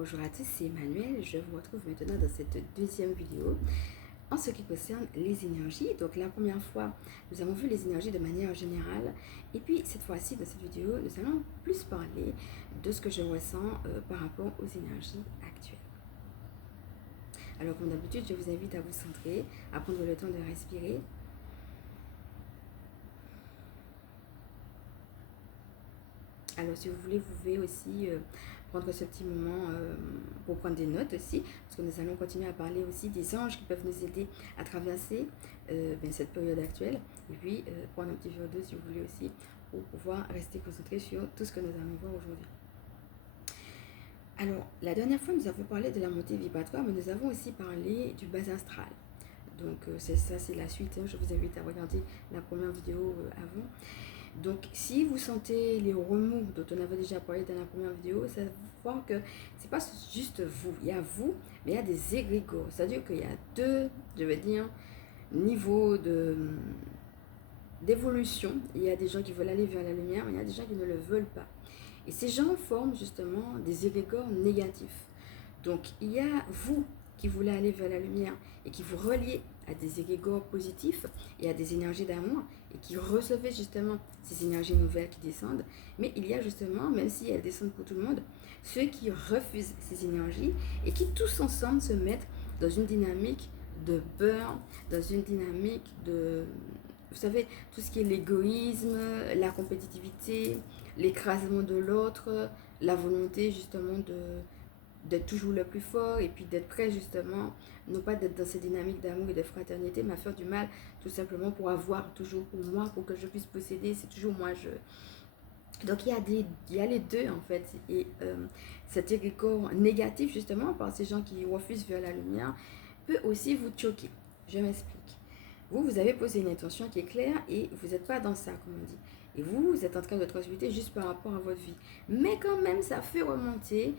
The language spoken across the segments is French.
Bonjour à tous, c'est Emmanuel. Je vous retrouve maintenant dans cette deuxième vidéo en ce qui concerne les énergies. Donc la première fois, nous avons vu les énergies de manière générale. Et puis cette fois-ci, dans cette vidéo, nous allons plus parler de ce que je ressens par rapport aux énergies actuelles. Alors comme d'habitude, je vous invite à vous centrer, à prendre le temps de respirer. Alors si vous voulez, vous pouvez aussi prendre ce petit moment pour prendre des notes aussi, parce que nous allons continuer à parler aussi des anges qui peuvent nous aider à traverser cette période actuelle. Et puis prendre un petit verre d'eau si vous voulez aussi, pour pouvoir rester concentré sur tout ce que nous allons voir aujourd'hui. Alors, la dernière fois, nous avons parlé de la montée vibratoire, mais nous avons aussi parlé du bas astral. Donc, c'est la suite. Hein. Je vous invite à regarder la première vidéo avant. Donc, si vous sentez les remous dont on avait déjà parlé dans la première vidéo, ça veut voir que c'est pas juste vous. Il y a vous, mais il y a des égrégores. C'est-à-dire qu'il y a deux, je vais dire, niveaux d'évolution. Il y a des gens qui veulent aller vers la lumière, mais il y a des gens qui ne le veulent pas. Et ces gens forment justement des égrégores négatifs. Donc, il y a vous qui voulez aller vers la lumière et qui vous reliez à des égrégores positifs et à des énergies d'amour et qui recevez justement ces énergies nouvelles qui descendent. Mais il y a justement, même si elles descendent pour tout le monde, ceux qui refusent ces énergies et qui tous ensemble se mettent dans une dynamique de beurre, dans une dynamique de, vous savez, tout ce qui est l'égoïsme, la compétitivité, l'écrasement de l'autre, la volonté justement d'être toujours le plus fort et puis d'être prêt justement, non pas d'être dans cette dynamique d'amour et de fraternité, mais à faire du mal tout simplement pour avoir toujours pour moi, pour que je puisse posséder, c'est toujours moi je. Donc il y a les deux en fait, et cet égrégore négatif justement par ces gens qui refusent vers la lumière peut aussi vous choquer. Je m'explique. Vous avez posé une intention qui est claire et vous n'êtes pas dans ça, comme on dit. Et vous êtes en train de transmuter juste par rapport à votre vie. Mais quand même, ça fait remonter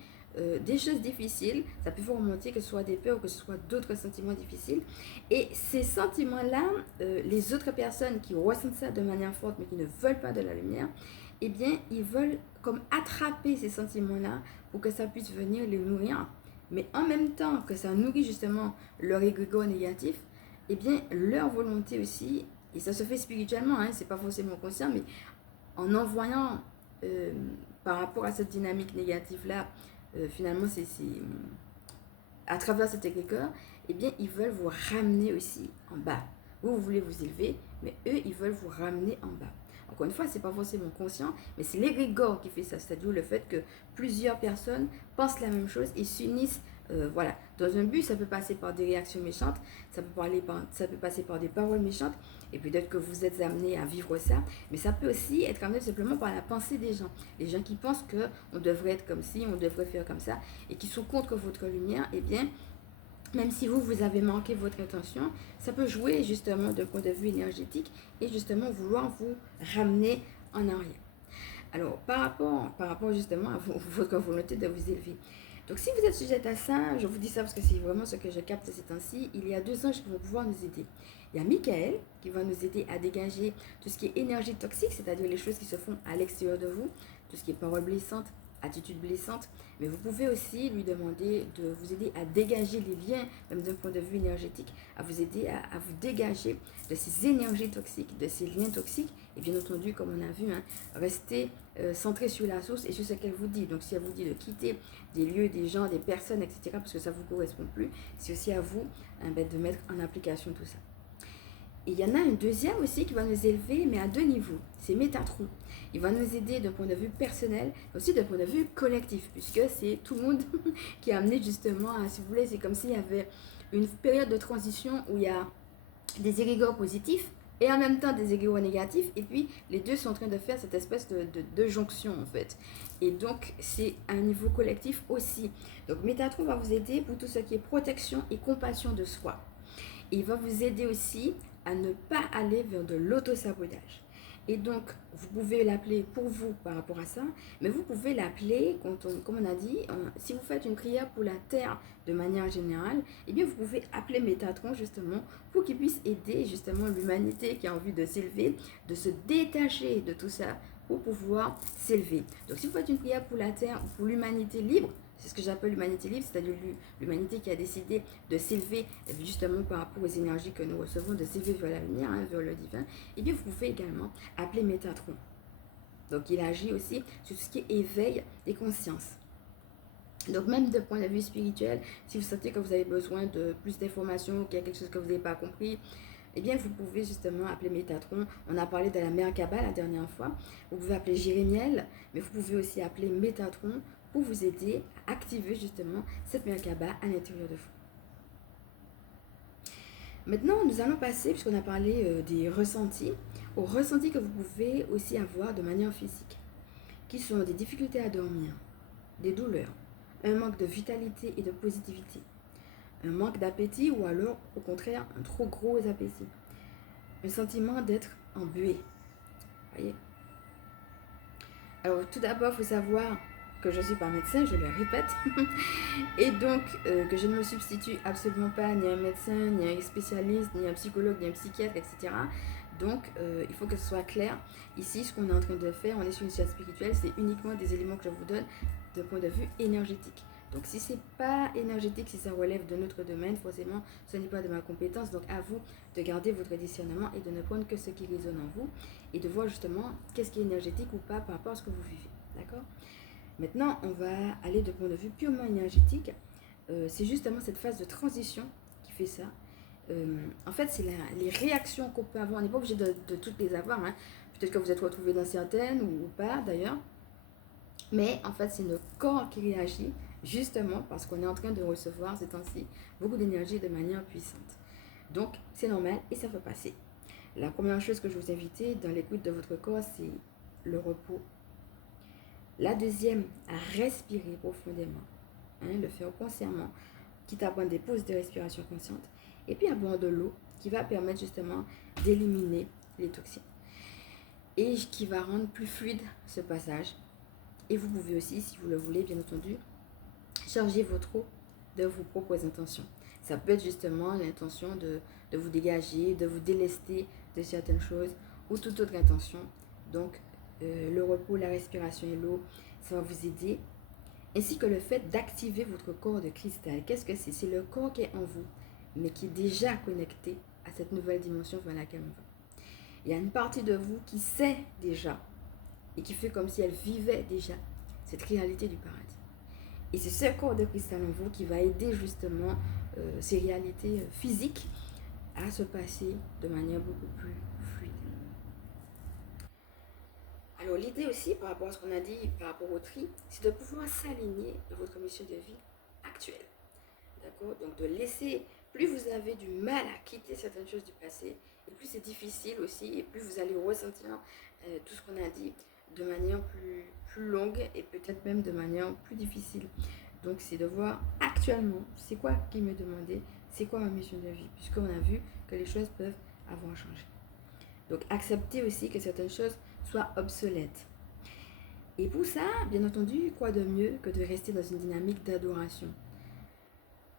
des choses difficiles. Ça peut vous remonter que ce soit des peurs ou que ce soit d'autres sentiments difficiles. Et ces sentiments-là, les autres personnes qui ressentent ça de manière forte mais qui ne veulent pas de la lumière, eh bien, ils veulent comme attraper ces sentiments-là pour que ça puisse venir les nourrir. Mais en même temps que ça nourrit justement leur égrégore négatif, eh bien, leur volonté aussi, et ça se fait spirituellement, hein, c'est pas forcément conscient, mais en envoyant par rapport à cette dynamique négative-là, finalement, c'est à travers cet égrégore, eh bien, ils veulent vous ramener aussi en bas. Vous voulez vous élever, mais eux, ils veulent vous ramener en bas. Encore une fois, c'est pas forcément conscient, mais c'est l'égrégore qui fait ça, c'est-à-dire le fait que plusieurs personnes pensent la même chose et s'unissent. Voilà, dans un but, ça peut passer par des réactions méchantes, ça peut passer par des paroles méchantes, et peut-être que vous êtes amené à vivre ça, mais ça peut aussi être amené simplement par la pensée des gens. Les gens qui pensent qu'on devrait être comme ci, on devrait faire comme ça, et qui sont contre votre lumière, eh bien, même si vous avez manqué votre intention, ça peut jouer justement d'un point de vue énergétique et justement vouloir vous ramener en arrière. Alors, par rapport justement à votre volonté de vous élever. Donc, si vous êtes sujette à ça, je vous dis ça parce que c'est vraiment ce que je capte ces temps-ci, il y a deux anges qui vont pouvoir nous aider. Il y a Michael qui va nous aider à dégager tout ce qui est énergie toxique, c'est-à-dire les choses qui se font à l'extérieur de vous, tout ce qui est paroles blessantes, attitudes blessantes, mais vous pouvez aussi lui demander de vous aider à dégager les liens, même d'un point de vue énergétique, à vous aider à vous dégager de ces énergies toxiques, de ces liens toxiques, et bien entendu, comme on a vu, hein, rester centré sur la source et sur ce qu'elle vous dit. Donc si elle vous dit de quitter des lieux, des gens, des personnes, etc., parce que ça ne vous correspond plus, c'est aussi à vous de mettre en application tout ça. Et il y en a un deuxième aussi qui va nous élever, mais à deux niveaux. C'est Métatron. Il va nous aider d'un point de vue personnel, mais aussi d'un point de vue collectif, puisque c'est tout le monde qui est amené justement à, si vous voulez, c'est comme s'il y avait une période de transition où il y a des égrégores positifs et en même temps des égrégores négatifs, et puis les deux sont en train de faire cette espèce de jonction en fait. Et donc c'est un niveau collectif aussi. Donc Métatron va vous aider pour tout ce qui est protection et compassion de soi. Et il va vous aider aussi à ne pas aller vers de l'autosabotage. Et donc, vous pouvez l'appeler pour vous par rapport à ça, mais vous pouvez l'appeler, comme on a dit, si vous faites une prière pour la terre de manière générale, eh bien vous pouvez appeler Métatron justement pour qu'il puisse aider justement l'humanité qui a envie de s'élever, de se détacher de tout ça pour pouvoir s'élever. Donc si vous faites une prière pour la terre ou pour l'humanité libre, C'est ce que j'appelle l'humanité libre, c'est-à-dire l'humanité qui a décidé de s'élever justement par rapport aux énergies que nous recevons, de s'élever vers la lumière, hein, vers le divin. Et bien, vous pouvez également appeler Métatron. Donc, il agit aussi sur tout ce qui est éveil des consciences. Donc, même de point de vue spirituel, si vous sentez que vous avez besoin de plus d'informations, qu'il y a quelque chose que vous n'avez pas compris, eh bien, vous pouvez justement appeler Métatron. On a parlé de la Merkaba la dernière fois. Vous pouvez appeler Jérémiel, mais vous pouvez aussi appeler Métatron pour vous aider à activer justement cette Merkaba à l'intérieur de vous. Maintenant, nous allons passer, puisqu'on a parlé des ressentis, aux ressentis que vous pouvez aussi avoir de manière physique, qui sont des difficultés à dormir, des douleurs, un manque de vitalité et de positivité, un manque d'appétit ou alors au contraire un trop gros appétit, un sentiment d'être embué. Voyez. Alors tout d'abord, il faut savoir que je ne suis pas médecin, je le répète, et donc que je ne me substitue absolument pas ni à un médecin, ni à un spécialiste, ni à un psychologue, ni à un psychiatre, etc. Donc il faut que ce soit clair. Ici, ce qu'on est en train de faire, on est sur une chaîne spirituelle, c'est uniquement des éléments que je vous donne de point de vue énergétique. Donc si ce n'est pas énergétique, si ça relève de notre domaine, forcément ce n'est pas de ma compétence. Donc à vous de garder votre discernement et de ne prendre que ce qui résonne en vous et de voir justement qu'est-ce qui est énergétique ou pas par rapport à ce que vous vivez. D'accord ? Maintenant, on va aller de point de vue purement énergétique. C'est justement cette phase de transition qui fait ça. En fait, c'est les réactions qu'on peut avoir. On n'est pas obligé de toutes les avoir. Hein. Peut-être que vous êtes retrouvé dans certaines ou pas d'ailleurs. Mais en fait, c'est notre corps qui réagit justement parce qu'on est en train de recevoir ces temps-ci beaucoup d'énergie de manière puissante. Donc, c'est normal et ça va passer. La première chose que je vous invite dans l'écoute de votre corps, c'est le repos. La deuxième, à respirer profondément, hein, le faire consciemment, quitte à prendre des pauses de respiration consciente, et puis à boire de l'eau qui va permettre justement d'éliminer les toxines et qui va rendre plus fluide ce passage. Et vous pouvez aussi, si vous le voulez, bien entendu, charger votre eau de vos propres intentions. Ça peut être justement l'intention de vous dégager, de vous délester de certaines choses ou toute autre intention. Donc, le repos, la respiration et l'eau, ça va vous aider. Ainsi que le fait d'activer votre corps de cristal. Qu'est-ce que c'est? C'est le corps qui est en vous, mais qui est déjà connecté à cette nouvelle dimension vers laquelle on va. Il y a une partie de vous qui sait déjà et qui fait comme si elle vivait déjà cette réalité du paradis. Et c'est ce corps de cristal en vous qui va aider justement ces réalités physiques à se passer de manière beaucoup plus fluide. Alors l'idée aussi, par rapport à ce qu'on a dit, par rapport au tri, c'est de pouvoir s'aligner à votre mission de vie actuelle. D'accord? Donc de laisser, plus vous avez du mal à quitter certaines choses du passé, et plus c'est difficile aussi, et plus vous allez ressentir tout ce qu'on a dit de manière plus longue et peut-être même de manière plus difficile. Donc c'est de voir actuellement, c'est quoi qui m'est demandé, c'est quoi ma mission de vie, puisqu'on a vu que les choses peuvent avoir changé. Donc accepter aussi que certaines choses soient obsolètes. Et pour ça, bien entendu, quoi de mieux que de rester dans une dynamique d'adoration.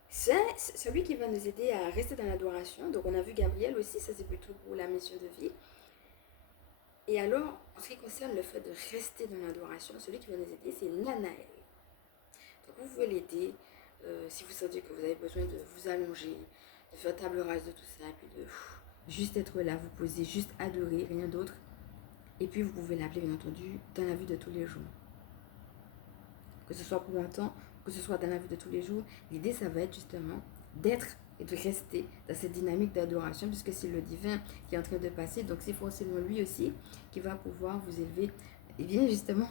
C'est celui qui va nous aider à rester dans l'adoration. Donc on a vu Gabriel aussi, ça c'est plutôt pour la mission de vie. Et alors, en ce qui concerne le fait de rester dans l'adoration, celui qui va nous aider, c'est Nanaël. Donc vous pouvez l'aider si vous sentez que vous avez besoin de vous allonger, de faire table rase de tout ça, et puis de juste être là, vous poser, juste adorer, rien d'autre. Et puis vous pouvez l'appeler bien entendu dans la vie de tous les jours. Que ce soit pour un temps, que ce soit dans la vie de tous les jours, l'idée ça va être justement d'être et de rester dans cette dynamique d'adoration puisque c'est le divin qui est en train de passer. Donc c'est forcément lui aussi qui va pouvoir vous élever. Et bien justement,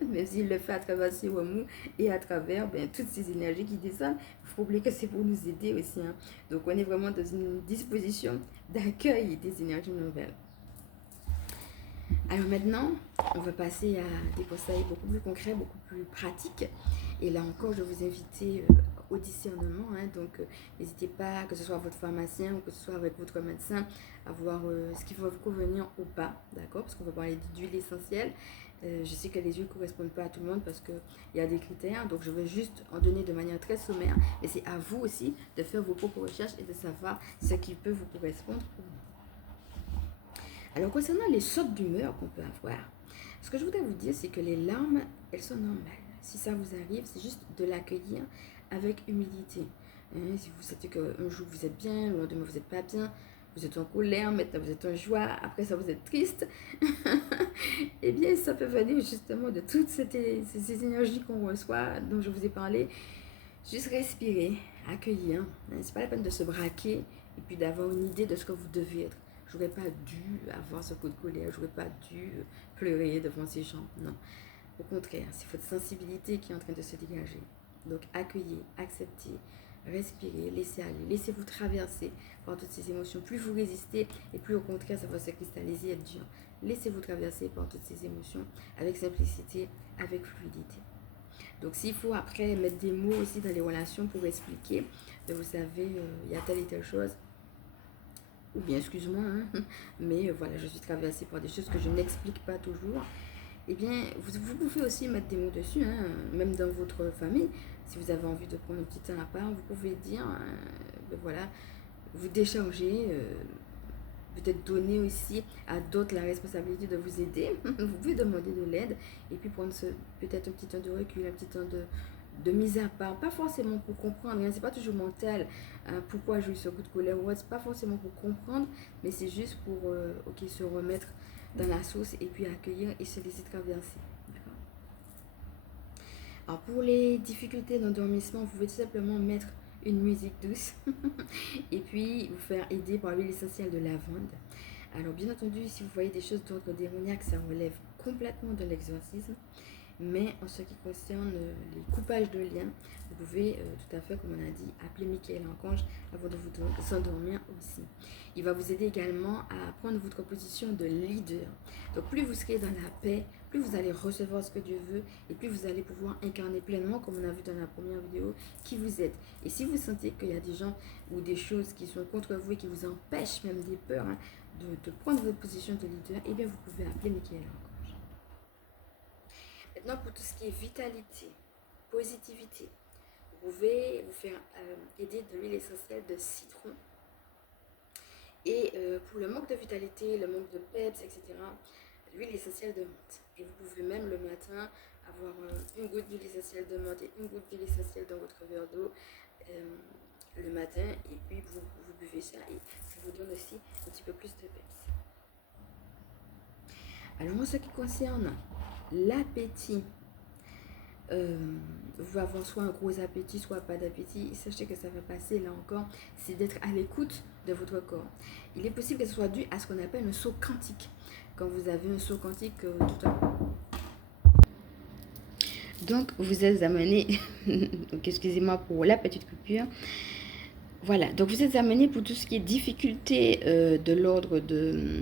même s'il le fait à travers ses remous et à travers toutes ces énergies qui descendent, il faut oublier que c'est pour nous aider aussi. Hein. Donc on est vraiment dans une disposition d'accueil des énergies nouvelles. Alors maintenant, on va passer à des conseils beaucoup plus concrets, beaucoup plus pratiques. Et là encore, je vous invite au discernement. Hein, donc, n'hésitez pas, que ce soit votre pharmacien ou que ce soit avec votre médecin, à voir ce qui va vous convenir ou pas. D'accord? Parce qu'on va parler d'huile essentielle. Je sais que les huiles ne correspondent pas à tout le monde parce qu'il y a des critères. Donc, je vais juste en donner de manière très sommaire. Mais c'est à vous aussi de faire vos propres recherches et de savoir ce qui peut vous correspondre ou non. Alors, concernant les sautes d'humeur qu'on peut avoir, ce que je voudrais vous dire, c'est que les larmes, elles sont normales. si ça vous arrive, c'est juste de l'accueillir avec humilité. Hein, si vous sentez qu'un jour vous êtes bien, le lendemain vous n'êtes pas bien, vous êtes en colère, maintenant vous êtes en joie, après ça vous êtes triste, eh bien ça peut venir justement de toutes ces énergies qu'on reçoit, dont je vous ai parlé. Juste respirer, accueillir. Hein. C'est pas la peine de se braquer et puis d'avoir une idée de ce que vous devez être. J'aurais pas dû avoir ce coup de colère, j'aurais pas dû pleurer devant ces gens. Non. Au contraire, c'est votre sensibilité qui est en train de se dégager. Donc accueillez, acceptez, respirez, laissez aller, laissez-vous traverser par toutes ces émotions. Plus vous résistez et plus au contraire ça va se cristalliser et être dur. Laissez-vous traverser par toutes ces émotions avec simplicité, avec fluidité. Donc s'il faut après mettre des mots aussi dans les relations pour expliquer, vous savez, il y a telle et telle chose, ou bien excuse-moi, hein, mais voilà, je suis traversée par des choses que je n'explique pas toujours, eh bien, vous pouvez aussi mettre des mots dessus, hein, même dans votre famille. Si vous avez envie de prendre un petit temps à part, vous pouvez dire, ben voilà, vous décharger, peut-être donner aussi à d'autres la responsabilité de vous aider. Vous pouvez demander de l'aide et puis prendre peut-être un petit temps de recul, un petit temps de mise à part. Pas forcément pour comprendre, hein, c'est pas toujours mental. Pourquoi j'ai eu ce coup de colère ou autre, c'est pas forcément pour comprendre, mais c'est juste pour se remettre dans la sauce et puis accueillir et se laisser traverser. D'accord. Alors pour les difficultés d'endormissement, vous pouvez tout simplement mettre une musique douce et puis vous faire aider par l'huile essentielle de lavande. Alors bien entendu, si vous voyez des choses d'ordre démoniaque, ça relève complètement de l'exorcisme. Mais en ce qui concerne les coupages de liens, vous pouvez tout à fait, comme on a dit, appeler Michael Archange avant de vous s'endormir aussi. Il va vous aider également à prendre votre position de leader. Donc plus vous serez dans la paix, plus vous allez recevoir ce que Dieu veut et plus vous allez pouvoir incarner pleinement, comme on a vu dans la première vidéo, qui vous êtes. Et si vous sentez qu'il y a des gens ou des choses qui sont contre vous et qui vous empêchent, même des peurs, hein, de prendre votre position de leader, eh bien vous pouvez appeler Michael Archange. Maintenant, pour tout ce qui est vitalité, positivité, vous pouvez vous faire aider de l'huile essentielle de citron. Et pour le manque de vitalité, le manque de peps, etc., l'huile essentielle de menthe. Et vous pouvez même le matin avoir une goutte d'huile essentielle de menthe et une goutte d'huile essentielle dans votre verre d'eau le matin. Et puis vous buvez ça et ça vous donne aussi un petit peu plus de peps. Alors en ce qui concerne l'appétit, vous pouvez avoir soit un gros appétit, soit pas d'appétit. Sachez que ça va passer, là encore, c'est d'être à l'écoute de votre corps. Il est possible que ce soit dû à ce qu'on appelle un saut quantique. Quand vous avez un saut quantique, tout à coup. Donc, vous êtes amené, donc excusez-moi pour la petite coupure. Voilà, donc vous êtes amené pour tout ce qui est difficulté de l'ordre de,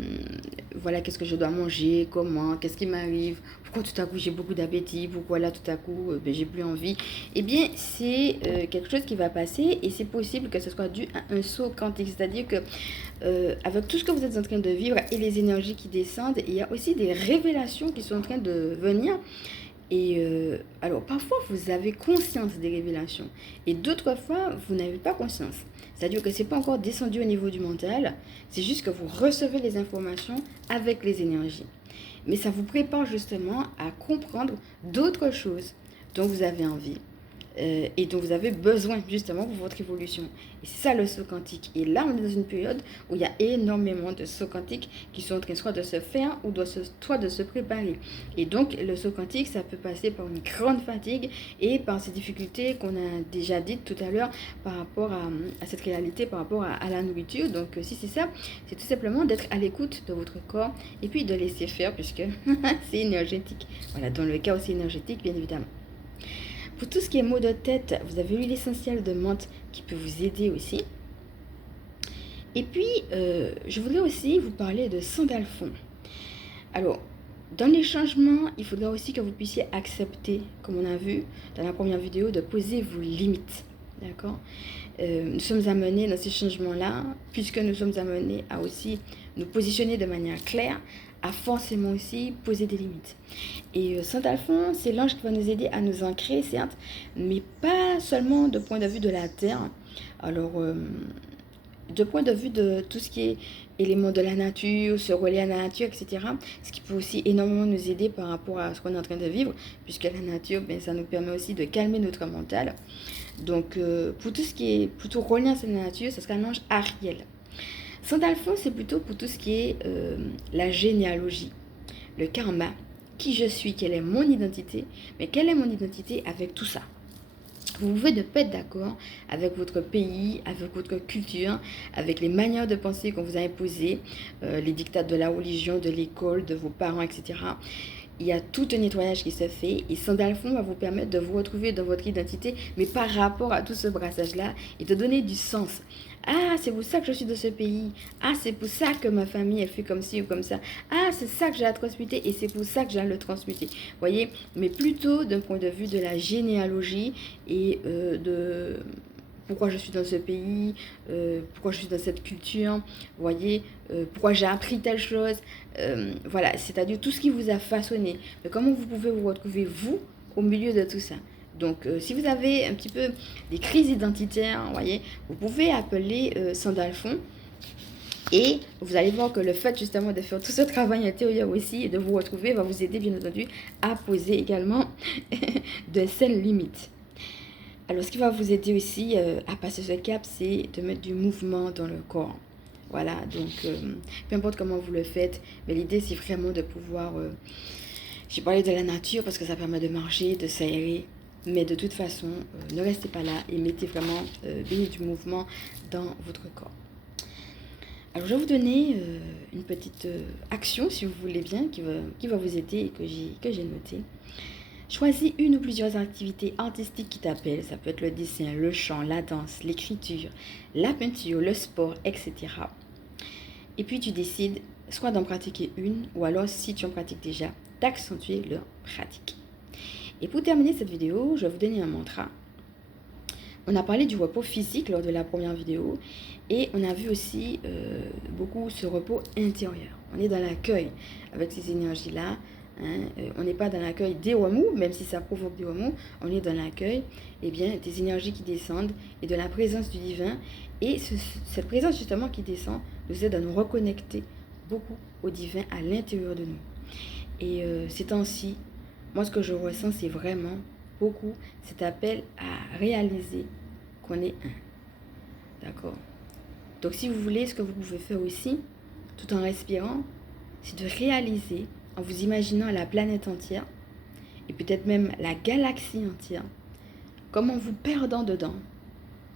voilà, qu'est-ce que je dois manger, comment, qu'est-ce qui m'arrive, pourquoi tout à coup j'ai beaucoup d'appétit, pourquoi là tout à coup j'ai plus envie. Eh bien, c'est quelque chose qui va passer et c'est possible que ce soit dû à un saut quantique, c'est-à-dire que avec tout ce que vous êtes en train de vivre et les énergies qui descendent, il y a aussi des révélations qui sont en train de venir. Et alors, parfois, vous avez conscience des révélations. Et d'autres fois, vous n'avez pas conscience. C'est-à-dire que ce n'est pas encore descendu au niveau du mental. C'est juste que vous recevez les informations avec les énergies. Mais ça vous prépare justement à comprendre d'autres choses dont vous avez envie. Et dont vous avez besoin justement pour votre évolution. Et c'est ça le saut quantique. Et là, on est dans une période où il y a énormément de sauts quantiques qui sont en train soit de se faire ou soit de se préparer. Et donc, le saut quantique, ça peut passer par une grande fatigue et par ces difficultés qu'on a déjà dites tout à l'heure par rapport à cette réalité, par rapport à la nourriture. Donc, si c'est ça, c'est tout simplement d'être à l'écoute de votre corps et puis de laisser faire puisque c'est énergétique. Voilà, dans le cas aussi énergétique, bien évidemment. Pour tout ce qui est maux de tête, vous avez l'huile essentielle de menthe qui peut vous aider aussi. Et puis, je voudrais aussi vous parler de sandalphon. Alors, dans les changements, il faudra aussi que vous puissiez accepter, comme on a vu dans la première vidéo, de poser vos limites. D'accord ? Nous sommes amenés dans ces changements-là, puisque nous sommes amenés à aussi nous positionner de manière claire, à forcément aussi poser des limites. Et Saint-Alphonse, c'est l'ange qui va nous aider à nous ancrer, certes, mais pas seulement de point de vue de la terre. Alors, de point de vue de tout ce qui est éléments de la nature, se relier à la nature, etc. Ce qui peut aussi énormément nous aider par rapport à ce qu'on est en train de vivre, puisque la nature, ben, ça nous permet aussi de calmer notre mental. Donc, pour tout ce qui est plutôt relié à la nature, ça sera l'ange Ariel. Sandalphon, c'est plutôt pour tout ce qui est la généalogie, le karma, qui je suis, quelle est mon identité, mais quelle est mon identité avec tout ça. Vous pouvez ne pas être d'accord avec votre pays, avec votre culture, avec les manières de penser qu'on vous a imposées, les dictats de la religion, de l'école, de vos parents, etc. Il y a tout un nettoyage qui se fait et Sandalphon va vous permettre de vous retrouver dans votre identité, mais par rapport à tout ce brassage-là et de donner du sens. Ah, c'est pour ça que je suis de ce pays. Ah, c'est pour ça que ma famille, elle fait comme ci ou comme ça. Ah, c'est ça que j'ai à transmuter et c'est pour ça que j'ai à le transmuter. Voyez, mais plutôt d'un point de vue de la généalogie et de pourquoi je suis dans ce pays, pourquoi je suis dans cette culture, voyez, pourquoi j'ai appris telle chose. Voilà, c'est-à-dire tout ce qui vous a façonné. Mais comment vous pouvez vous retrouver, vous, au milieu de tout ça. Donc, si vous avez un petit peu des crises identitaires, voyez, vous pouvez appeler Sandalphon. Et vous allez voir que le fait justement de faire tout ce travail intérieur aussi et de vous retrouver va vous aider bien entendu à poser également de saines limites. Alors, ce qui va vous aider aussi à passer ce cap, c'est de mettre du mouvement dans le corps. Voilà, donc peu importe comment vous le faites, mais l'idée c'est vraiment de pouvoir... j'ai parlé de la nature parce que ça permet de marcher, de s'aérer, mais de toute façon, ne restez pas là et mettez vraiment bien du mouvement dans votre corps. Alors, je vais vous donner une petite action, si vous voulez bien, qui va vous aider et que j'ai noté. Choisis une ou plusieurs activités artistiques qui t'appellent. Ça peut être le dessin, le chant, la danse, l'écriture, la peinture, le sport, etc. Et puis tu décides soit d'en pratiquer une, ou alors si tu en pratiques déjà, d'accentuer leur pratique. Et pour terminer cette vidéo, je vais vous donner un mantra. On a parlé du repos physique lors de la première vidéo et on a vu aussi beaucoup ce repos intérieur. On est dans l'accueil avec ces énergies-là. On n'est pas dans l'accueil des remous, même si ça provoque des remous, on est dans l'accueil des énergies qui descendent et de la présence du divin. Et cette présence justement qui descend nous aide à nous reconnecter beaucoup au divin à l'intérieur de nous. Et ces temps-ci, moi ce que je ressens c'est vraiment beaucoup cet appel à réaliser qu'on est un. D'accord? Donc si vous voulez, ce que vous pouvez faire aussi, tout en respirant, c'est de réaliser en vous imaginant la planète entière et peut-être même la galaxie entière, comme en vous perdant dedans,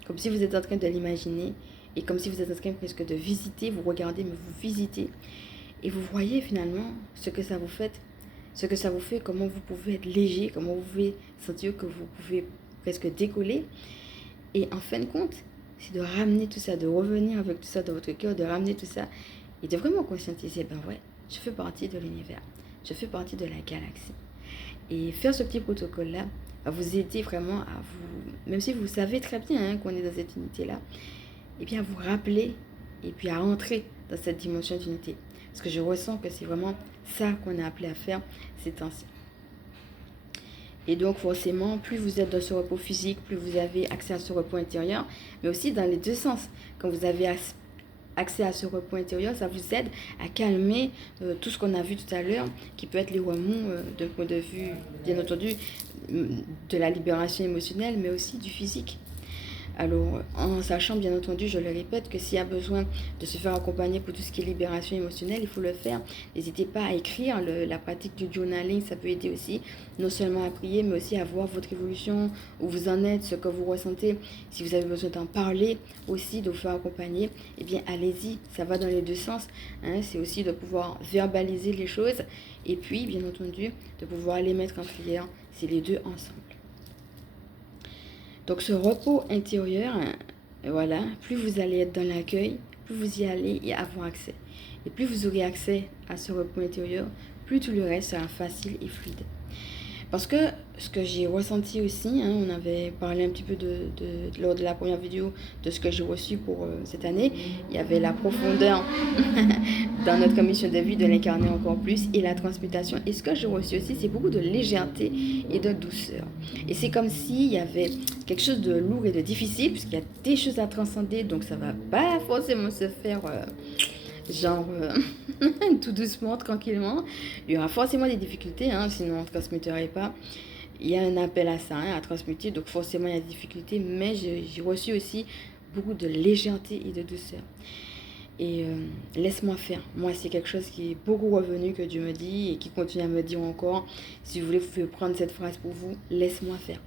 comme si vous êtes en train de l'imaginer et comme si vous êtes en train presque de visiter, vous regardez mais vous visitez et vous voyez finalement ce que ça vous fait, comment vous pouvez être léger, comment vous pouvez sentir que vous pouvez presque décoller. Et en fin de compte, c'est de ramener tout ça, de revenir avec tout ça dans votre cœur, de ramener tout ça et de vraiment conscientiser, ben ouais, je fais partie de l'univers, je fais partie de la galaxie. Et faire ce petit protocole-là va vous aider vraiment à vous, même si vous savez très bien qu'on est dans cette unité-là, et bien à vous rappeler et puis à entrer dans cette dimension d'unité. Parce que je ressens que c'est vraiment ça qu'on est appelé à faire ces temps-ci. Et donc forcément, plus vous êtes dans ce repos physique, plus vous avez accès à ce repos intérieur, mais aussi dans les deux sens. Quand vous avez accès à ce repos intérieur, ça vous aide à calmer tout ce qu'on a vu tout à l'heure, qui peut être les remous d'un point de vue, bien entendu, de la libération émotionnelle, mais aussi du physique. Alors, en sachant bien entendu, je le répète, que s'il y a besoin de se faire accompagner pour tout ce qui est libération émotionnelle, il faut le faire. N'hésitez pas à écrire. La pratique du journaling, ça peut aider aussi, non seulement à prier, mais aussi à voir votre évolution, où vous en êtes, ce que vous ressentez. Si vous avez besoin d'en parler aussi, de vous faire accompagner, eh bien allez-y, ça va dans les deux sens. C'est aussi de pouvoir verbaliser les choses et puis, bien entendu, de pouvoir les mettre en prière. C'est les deux ensemble. Donc ce repos intérieur, voilà, plus vous allez être dans l'accueil, plus vous y allez y avoir accès. Et plus vous aurez accès à ce repos intérieur, plus tout le reste sera facile et fluide. Parce que ce que j'ai ressenti aussi, hein, on avait parlé un petit peu lors de la première vidéo de ce que j'ai reçu pour cette année. Il y avait la profondeur dans notre mission de vie, de l'incarner encore plus, et la transmutation. Et ce que j'ai reçu aussi, c'est beaucoup de légèreté et de douceur. Et c'est comme s'il y avait quelque chose de lourd et de difficile, puisqu'il y a des choses à transcender, donc ça va pas forcément se faire genre tout doucement, tranquillement. Il y aura forcément des difficultés, hein, sinon on ne transmuterait pas. Il y a un appel à ça, hein, à transmuter, donc forcément il y a des difficultés, mais j'ai reçu aussi beaucoup de légèreté et de douceur. Et laisse-moi faire. Moi, c'est quelque chose qui est beaucoup revenu, que Dieu me dit et qui continue à me dire encore. Si vous pouvez prendre cette phrase pour vous, laisse-moi faire.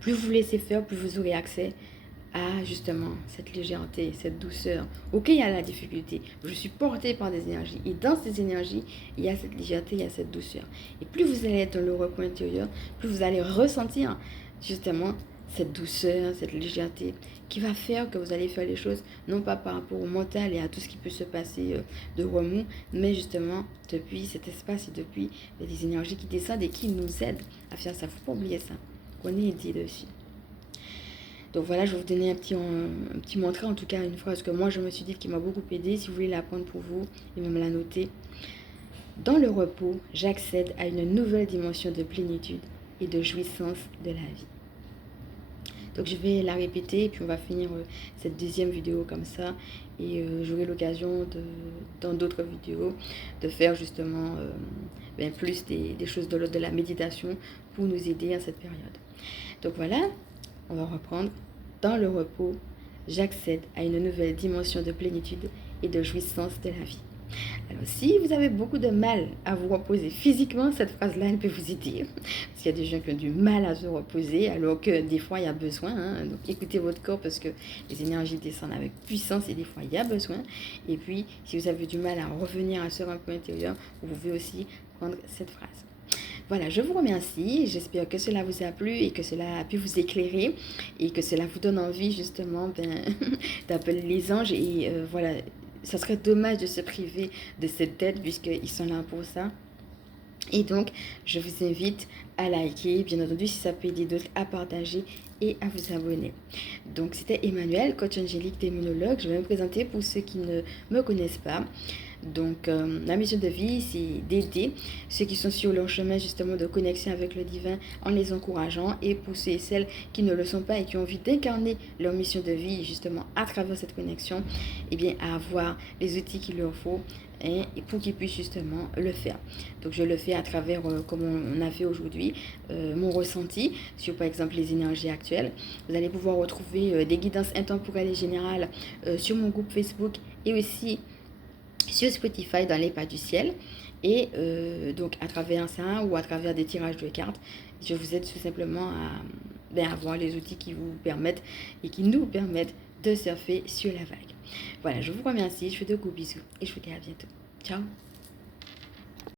Plus vous laissez faire, plus vous aurez accès à justement cette légèreté, cette douceur. Ok, il y a la difficulté. Je suis portée par des énergies. Et dans ces énergies, il y a cette légèreté, il y a cette douceur. Et plus vous allez être dans le repos intérieur, plus vous allez ressentir justement cette douceur, cette légèreté qui va faire que vous allez faire les choses, non pas par rapport au mental et à tout ce qui peut se passer de remous, mais justement depuis cet espace et depuis des énergies qui descendent et qui nous aident à faire ça. Il ne faut pas oublier ça. On est aidé dessus. Donc voilà, je vais vous donner un petit mantra, en tout cas une phrase que moi je me suis dit qui m'a beaucoup aidé. Si vous voulez la prendre pour vous et même la noter. Dans le repos, j'accède à une nouvelle dimension de plénitude et de jouissance de la vie. Donc je vais la répéter et puis on va finir cette deuxième vidéo comme ça. Et j'aurai l'occasion dans d'autres vidéos de faire justement plus des choses de l'ordre de la méditation pour nous aider à cette période. Donc voilà, on va reprendre. Dans le repos, j'accède à une nouvelle dimension de plénitude et de jouissance de la vie. Alors, si vous avez beaucoup de mal à vous reposer physiquement, cette phrase-là, elle peut vous aider. Parce qu'il y a des gens qui ont du mal à se reposer, alors que des fois, il y a besoin. Hein. Donc, écoutez votre corps parce que les énergies descendent avec puissance et des fois, il y a besoin. Et puis, si vous avez du mal à revenir à ce repos intérieur, vous pouvez aussi prendre cette phrase. Voilà, je vous remercie. J'espère que cela vous a plu et que cela a pu vous éclairer et que cela vous donne envie justement d'appeler les anges. Et voilà, ça serait dommage de se priver de cette aide puisqu'ils sont là pour ça. Et donc, je vous invite à liker, bien entendu, si ça peut aider d'autres, à partager et à vous abonner. Donc, c'était Emmanuel, coach angélique démonologue. Je vais me présenter pour ceux qui ne me connaissent pas. Donc, la mission de vie, c'est d'aider ceux qui sont sur leur chemin justement de connexion avec le divin en les encourageant. Et pour ceux et celles qui ne le sont pas et qui ont envie d'incarner leur mission de vie justement à travers cette connexion, eh bien, à avoir les outils qu'il leur faut et pour qu'ils puissent justement le faire. Donc, je le fais à travers, comme on a fait aujourd'hui, mon ressenti sur par exemple les énergies actuelles. Vous allez pouvoir retrouver des guidances intemporelles et générales sur mon groupe Facebook et aussi sur Spotify dans les pas du ciel. Et donc à travers ça ou à travers des tirages de cartes, je vous aide tout simplement à avoir les outils qui vous permettent et qui nous permettent de surfer sur la vague. Voilà, je vous remercie, je fais de gros bisous et je vous dis à bientôt. Ciao.